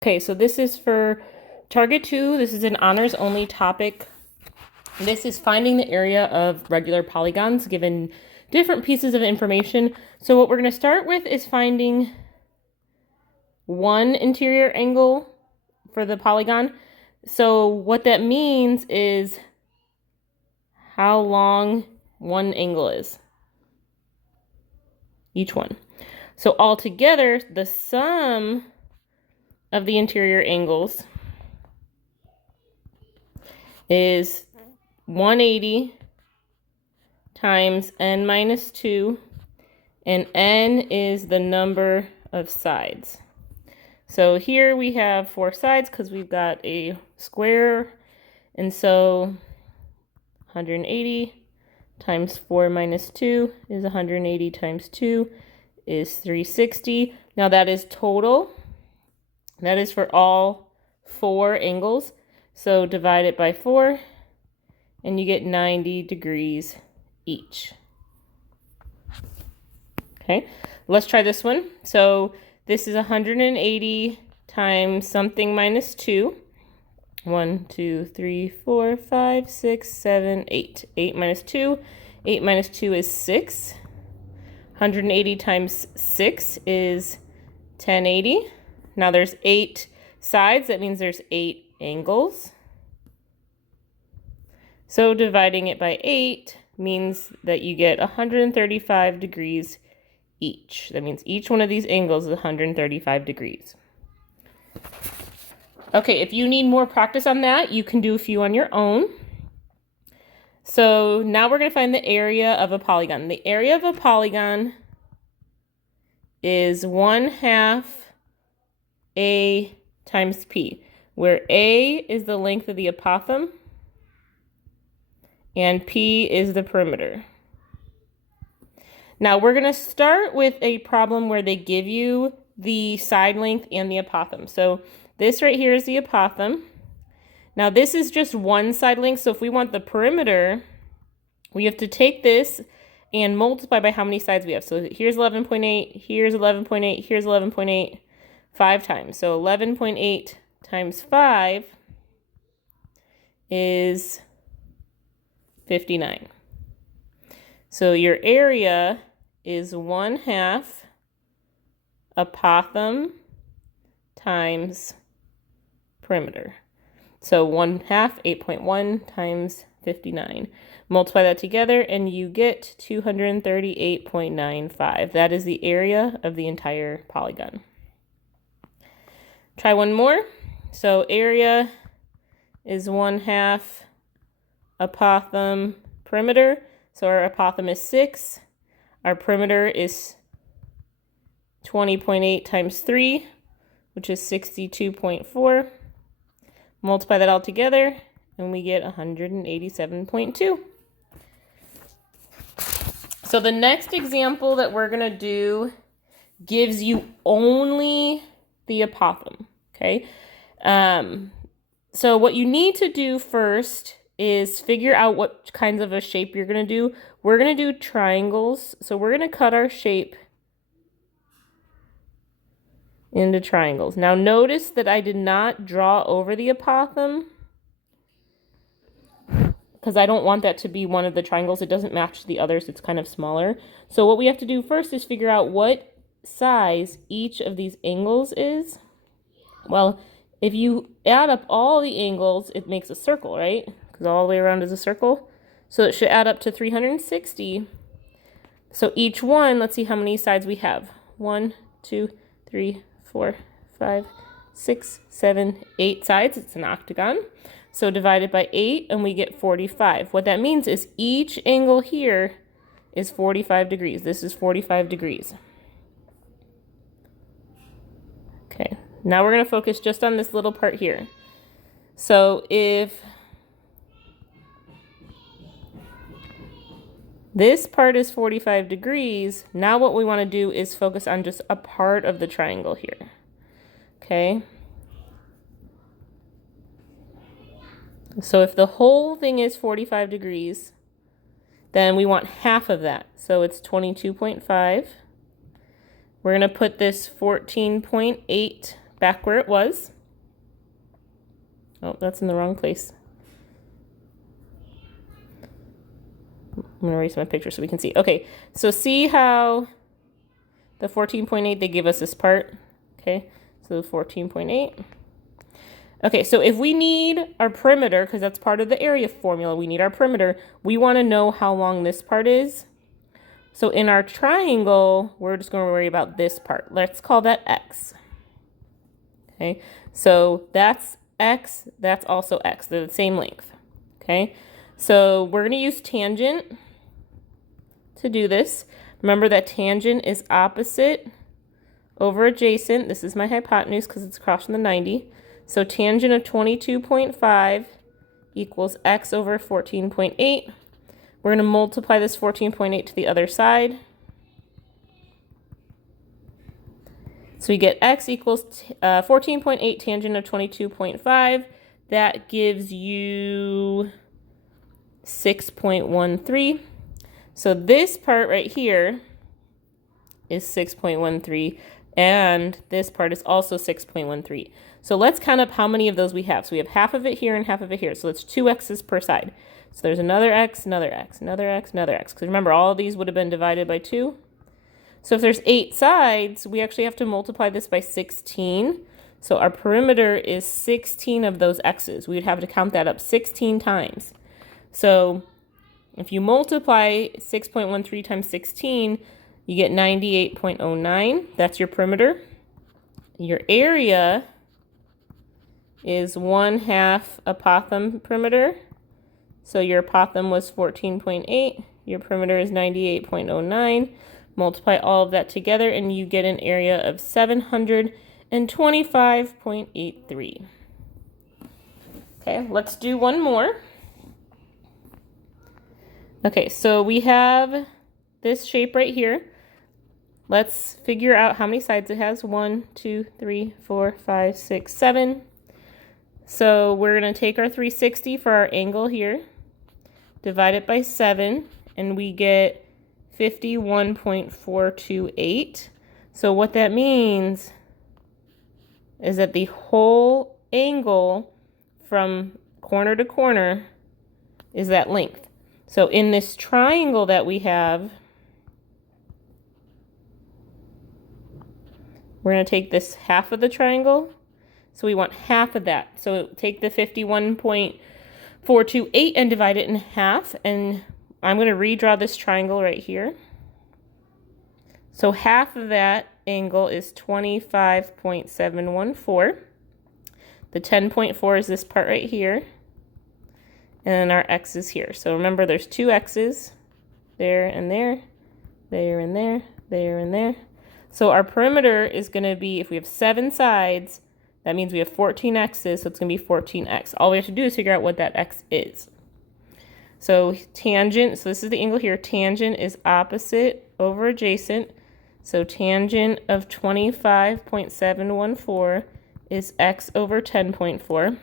Okay, so this is for Target 2. This is an honors only topic. This is finding the area of regular polygons given different pieces of information. So what we're going to start with is finding one interior angle for the polygon. So what that means is how long one angle is, each one. So altogether, the sum of the interior angles is 180 times n minus 2, and n is the number of sides. So here we have 4 sides because we've got a square, and so 180 times 4 minus 2 is 180 times 2 is 360. Now that is total. That is for all 4 angles. So divide it by 4 and you get 90 degrees each. Okay, let's try this one. So this is 180 times something minus 2. 1, 2, 3, 4, 5, 6, 7, 8. 8 minus 2. 8 minus 2 is 6. 180 times 6 is 1080. Now there's 8 sides. That means there's 8 angles. So dividing it by 8 means that you get 135 degrees each. That means each one of these angles is 135 degrees. Okay, if you need more practice on that, you can do a few on your own. So now we're going to find the area of a polygon. The area of a polygon is 1/2 A times P, where A is the length of the apothem and P is the perimeter. Now we're going to start with a problem where they give you the side length and the apothem. So this right here is the apothem. Now this is just one side length, so if we want the perimeter, we have to take this and multiply by how many sides we have. So here's 11.8, here's 11.8, here's 11.8, 5 times. So 11.8 times 5 is 59. So your area is 1/2 apothem times perimeter. So 1/2, 8.1 times 59. Multiply that together and you get 238.95. That is the area of the entire polygon. Try one more. So area is 1/2 apothem perimeter. So our apothem is 6. Our perimeter is 20.8 times 3, which is 62.4. Multiply that all together, and we get 187.2. So the next example that we're going to do gives you only the apothem, okay? So what you need to do first is figure out what kinds of a shape you're going to do. We're going to do triangles, so we're going to cut our shape into triangles. Now notice that I did not draw over the apothem because I don't want that to be one of the triangles. It doesn't match the others. It's kind of smaller. So what we have to do first is figure out what size each of these angles is. Well, if you add up all the angles, it makes a circle, right? Because all the way around is a circle. So it should add up to 360. So each one, let's see how many sides we have. 1, 2, 3, 4, 5, 6, 7, 8 sides. It's an octagon. So divide it by 8 and we get 45. What that means is each angle here is 45 degrees. This is 45 degrees. Okay, now we're going to focus just on this little part here. So if this part is 45 degrees, now what we want to do is focus on just a part of the triangle here. Okay? So if the whole thing is 45 degrees, then we want half of that. So it's 22.5. We're going to put this 14.8 back where it was. Oh, that's in the wrong place. I'm going to erase my picture so we can see. Okay, so see how the 14.8, they give us this part. Okay, so 14.8. Okay, so if we need our perimeter, because that's part of the area formula, we need our perimeter, we want to know how long this part is. So in our triangle, we're just going to worry about this part. Let's call that x. Okay, so that's x, that's also x. They're the same length. Okay, so we're going to use tangent to do this. Remember that tangent is opposite over adjacent. This is my hypotenuse because it's across from the 90. So tangent of 22.5 equals x over 14.8. We're going to multiply this 14.8 to the other side. So we get x equals 14.8 tangent of 22.5. That gives you 6.13. So this part right here is 6.13, and this part is also 6.13. So let's count up how many of those we have. So we have half of it here and half of it here. So it's 2 x's per side. So there's another x, another x, another x, another x. Because remember, all of these would have been divided by 2. So if there's 8 sides, we actually have to multiply this by 16. So our perimeter is 16 of those x's. We would have to count that up 16 times. So if you multiply 6.13 times 16, you get 98.09. That's your perimeter. Your area is 1/2 apothem perimeter. So your apothem was 14.8. Your perimeter is 98.09. Multiply all of that together and you get an area of 725.83. Okay, let's do one more. Okay, so we have this shape right here. Let's figure out how many sides it has. 1, 2, 3, 4, 5, 6, 7. So we're going to take our 360 for our angle here, divide it by 7, and we get 51.428. So what that means is that the whole angle from corner to corner is that length. So in this triangle that we have, we're going to take this half of the triangle. So we want half of that. So take the 51.428 and divide it in half. And I'm going to redraw this triangle right here. So half of that angle is 25.714. The 10.4 is this part right here. And our x is here. So remember, there's 2 x's, there and there, there and there, there and there. So our perimeter is going to be, if we have 7 sides, that means we have 14 x's, so it's going to be 14x. All we have to do is figure out what that x is. So tangent, so this is the angle here, tangent is opposite over adjacent. So tangent of 25.714 is x over 10.4.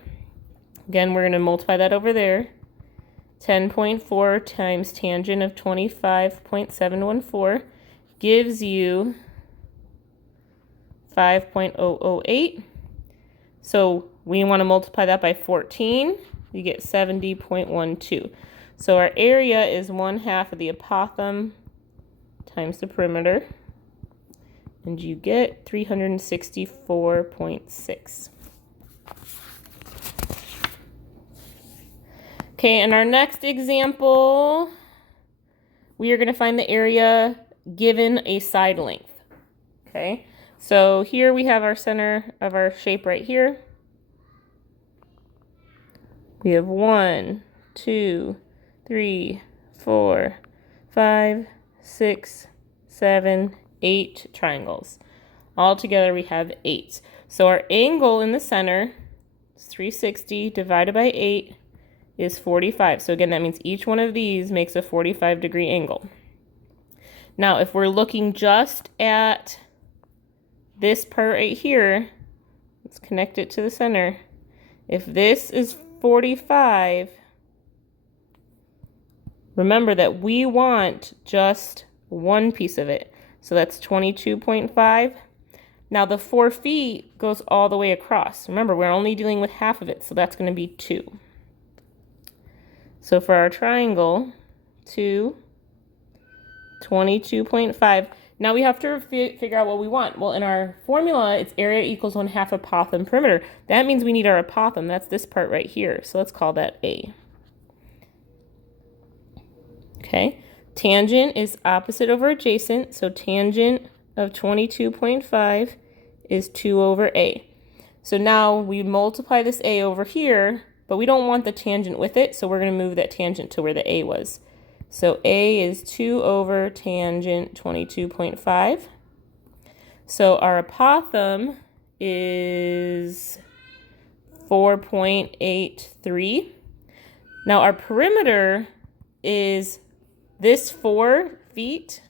Again, we're going to multiply that over there. 10.4 times tangent of 25.714 gives you 5.008. So we want to multiply that by 14. You get 70.12. So our area is 1/2 of the apothem times the perimeter. And you get 364.6. Okay, in our next example, we are going to find the area given a side length. Okay, so here we have our center of our shape right here. We have 1, 2, 3, 4, 5, 6, 7, 8 triangles. Altogether we have 8. So our angle in the center is 360 divided by 8 is 45. So again, that means each one of these makes a 45-degree angle. Now, if we're looking just at this part right here, let's connect it to the center. If this is 45, remember that we want just one piece of it. So that's 22.5. Now the 4 feet goes all the way across. Remember, we're only dealing with half of it, so that's going to be 2. So for our triangle, 2, 22.5. Now we have to figure out what we want. Well, in our formula, it's area equals 1/2 apothem perimeter. That means we need our apothem. That's this part right here. So let's call that A. Okay. Tangent is opposite over adjacent. So tangent of 22.5 is 2 over A. So now we multiply this A over here, but we don't want the tangent with it. So we're going to move that tangent to where the A was. So A is 2 over tangent 22.5. So our apothem is 4.83. Now our perimeter is this 4 feet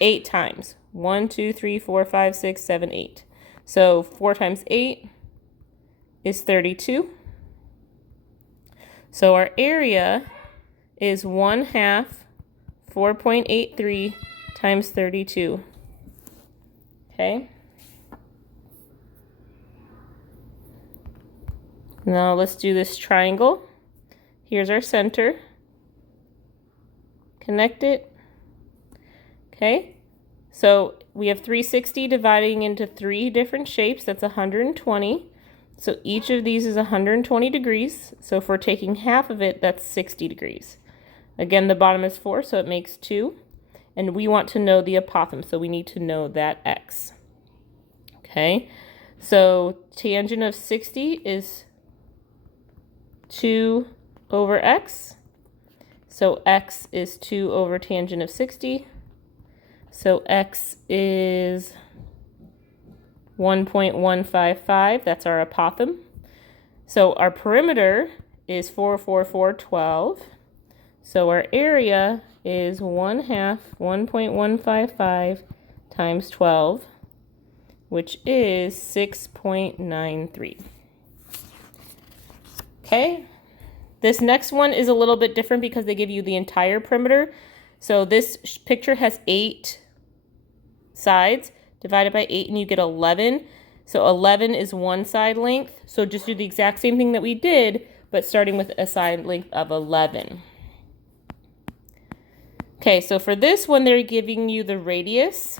8 times. 1, 2, 3, 4, 5, 6, 7, 8. So 4 times 8 is 32. So our area is 1/2 4.83 times 32. Okay. Now let's do this triangle. Here's our center. Connect it. Okay. So we have 360 dividing into 3 different shapes. That's 120. So each of these is 120 degrees. So if we're taking half of it, that's 60 degrees. Again, the bottom is 4, so it makes 2. And we want to know the apothem, so we need to know that x. Okay, so tangent of 60 is 2 over x. So x is 2 over tangent of 60. So x is 1.155. That's our apothem. So our perimeter is 4, 4, 4, 12. So our area is 1/2 1.155 times 12, which is 6.93. Okay, this next one is a little bit different because they give you the entire perimeter. So this picture has 8 sides divided by 8 and you get 11. So 11 is one side length. So just do the exact same thing that we did, but starting with a side length of 11. Okay, so for this one, they're giving you the radius.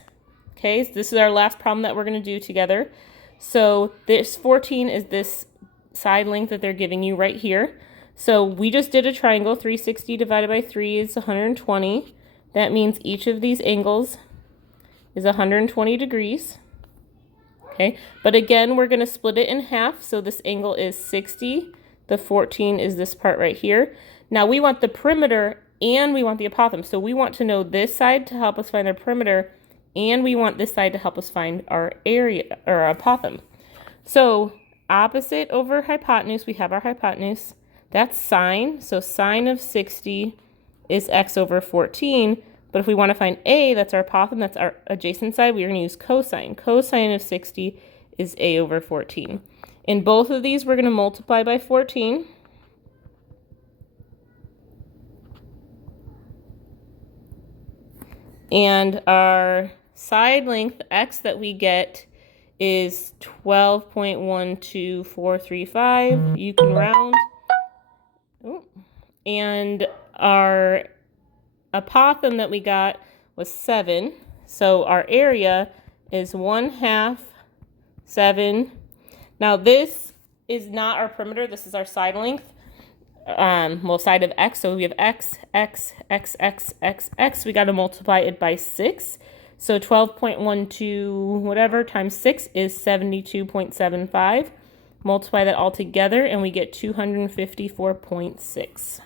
Okay, so this is our last problem that we're going to do together. So this 14 is this side length that they're giving you right here. So we just did a triangle. 360 divided by 3 is 120. That means each of these angles is 120 degrees. Okay, but again, we're going to split it in half. So this angle is 60. The 14 is this part right here. Now we want the perimeter and we want the apothem. So we want to know this side to help us find our perimeter, and we want this side to help us find our area or our apothem. So opposite over hypotenuse, we have our hypotenuse. That's sine. So sine of 60 is x over 14. But if we want to find a, that's our apothem, that's our adjacent side, we're going to use cosine. Cosine of 60 is a over 14. In both of these, we're going to multiply by 14. And our side length, x, that we get is 12.12435. You can round. Ooh. And our apothem that we got was 7. So our area is 1/2 7. Now this is not our perimeter. This is our side length. Well, side of x, so we have x, x, x, x, x, x. We got to multiply it by 6. So 12.12 whatever times 6 is 72.75. Multiply that all together, and we get 254.6.